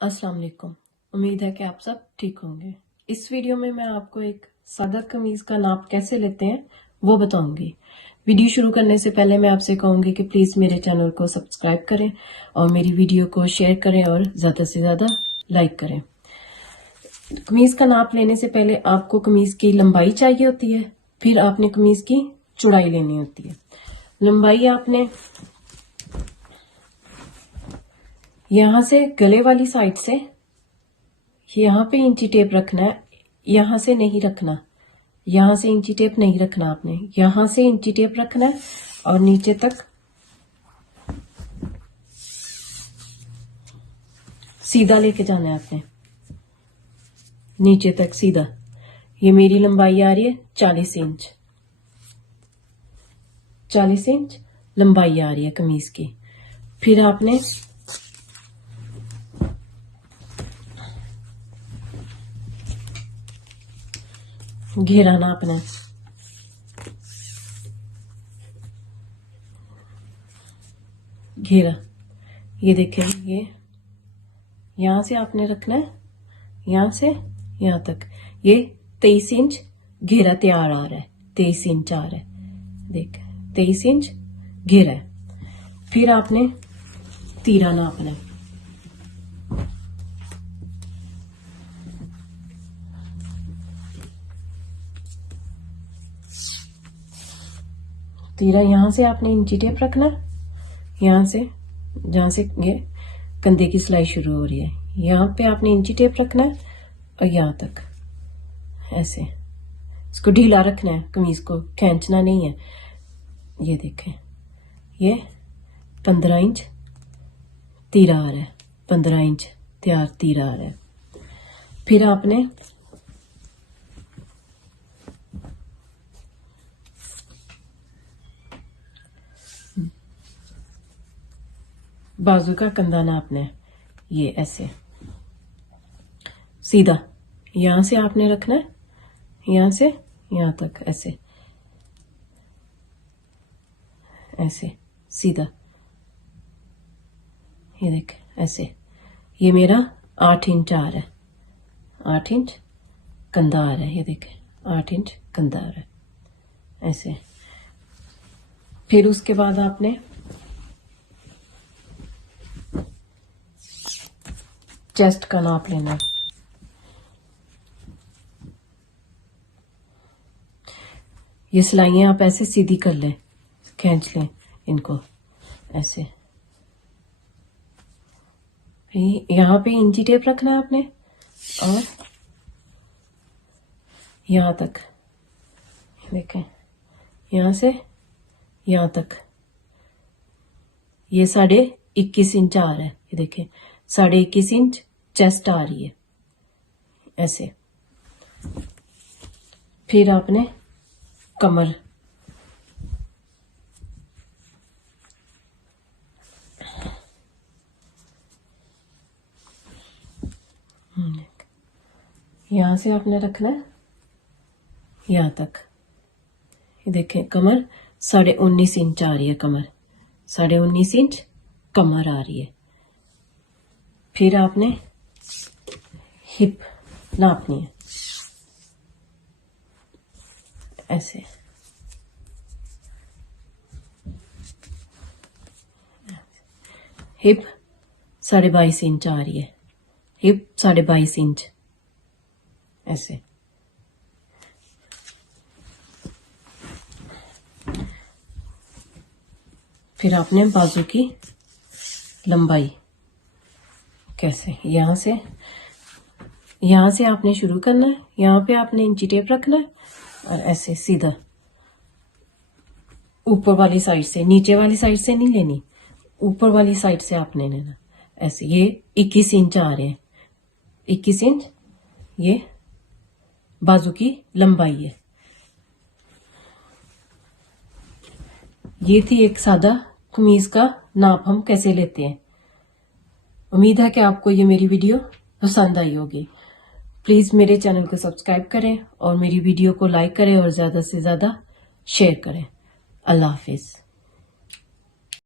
अस्सलाम वालेकुम। उम्मीद है कि आप सब ठीक होंगे। इस वीडियो में मैं आपको एक सादा कमीज का नाप कैसे लेते हैं वो बताऊंगी। वीडियो शुरू करने से पहले मैं आपसे कहूंगी कि प्लीज मेरे चैनल को सब्सक्राइब करें और मेरी वीडियो को शेयर करें और ज्यादा से ज्यादा लाइक करें। कमीज का नाप लेने से पहले आपको कमीज की लंबाई चाहिए होती है, फिर आपने कमीज की चौड़ाई लेनी होती है। लंबाई आपने यहां से गले वाली साइड से यहाँ पे इंची टेप रखना है, यहां से नहीं रखना, यहां से इंची टेप नहीं रखना आपने, यहां से इंची टेप रखना है और नीचे तक सीधा लेके जाना है आपने, नीचे तक सीधा। ये मेरी लंबाई आ रही है 40 इंच, 40 इंच लंबाई आ रही है कमीज की। फिर आपने घेरा नापना है, घेरा ये देखें, ये यहां से आपने रखना है, यहां से यहां तक ये 23 इंच घेरा तैयार आ रहा है, 23 इंच आ रहा है, देख 23 इंच घेरा है। फिर आपने तीरा नापना है, तीरा यहां से आपने इंची टेप रखना, यहां से जहां से ये कंधे की सिलाई शुरू हो रही है, यहां पे आपने इंची टेप रखना है और यहां तक ऐसे इसको ढीला रखना है, कमीज को खींचना नहीं है। ये देखें, ये 15 इंच तीरा आ रहा है, 15 इंच तैयार तीरा आ रहा है। फिर आपने बाजू का कंधा नापना है, ये ऐसे सीधा यहां से आपने रखना है, यहां से यहां तक ऐसे ऐसे सीधा। ये देख ऐसे, ये मेरा 8 इंच आ रहा है, 8 इंच कंधा आ रहा है, ये देखे 8 इंच कंधा आ रहा है ऐसे। फिर उसके बाद आपने चेस्ट का नाप लेना है, ये सिलाइयां आप ऐसे सीधी कर लें, खींच लें इनको ऐसे। यहां पे इंची टेप रखना है आपने और यहां तक देखें, यहां से यहां तक ये 21.5 इंच आ रहा है, ये देखें 21.5 इंच चेस्ट आ रही है ऐसे। फिर आपने कमर यहां से आपने रखना है यहां तक, ये देखें कमर 19.5 इंच आ रही है, कमर 19.5 इंच कमर आ रही है। फिर आपने हिप नापनी है ऐसे, हिप 22.5 इंच आ रही है, हिप 22.5 इंच ऐसे। फिर आपने बाजू की लंबाई कैसे, यहां से आपने शुरू करना है, यहां पे आपने इंची टेप रखना है और ऐसे सीधा ऊपर वाली साइड से, नीचे वाली साइड से नहीं लेनी, ऊपर वाली साइड से आपने लेना ऐसे। ये 21 इंच आ रहे हैं, 21 इंच ये बाजू की लंबाई है। ये थी एक सादा कमीज का नाप हम कैसे लेते हैं। उम्मीद है कि आपको ये मेरी वीडियो पसंद आई होगी। प्लीज मेरे चैनल को सब्सक्राइब करें और मेरी वीडियो को लाइक करें और ज्यादा से ज्यादा शेयर करें। अल्लाह हाफिज।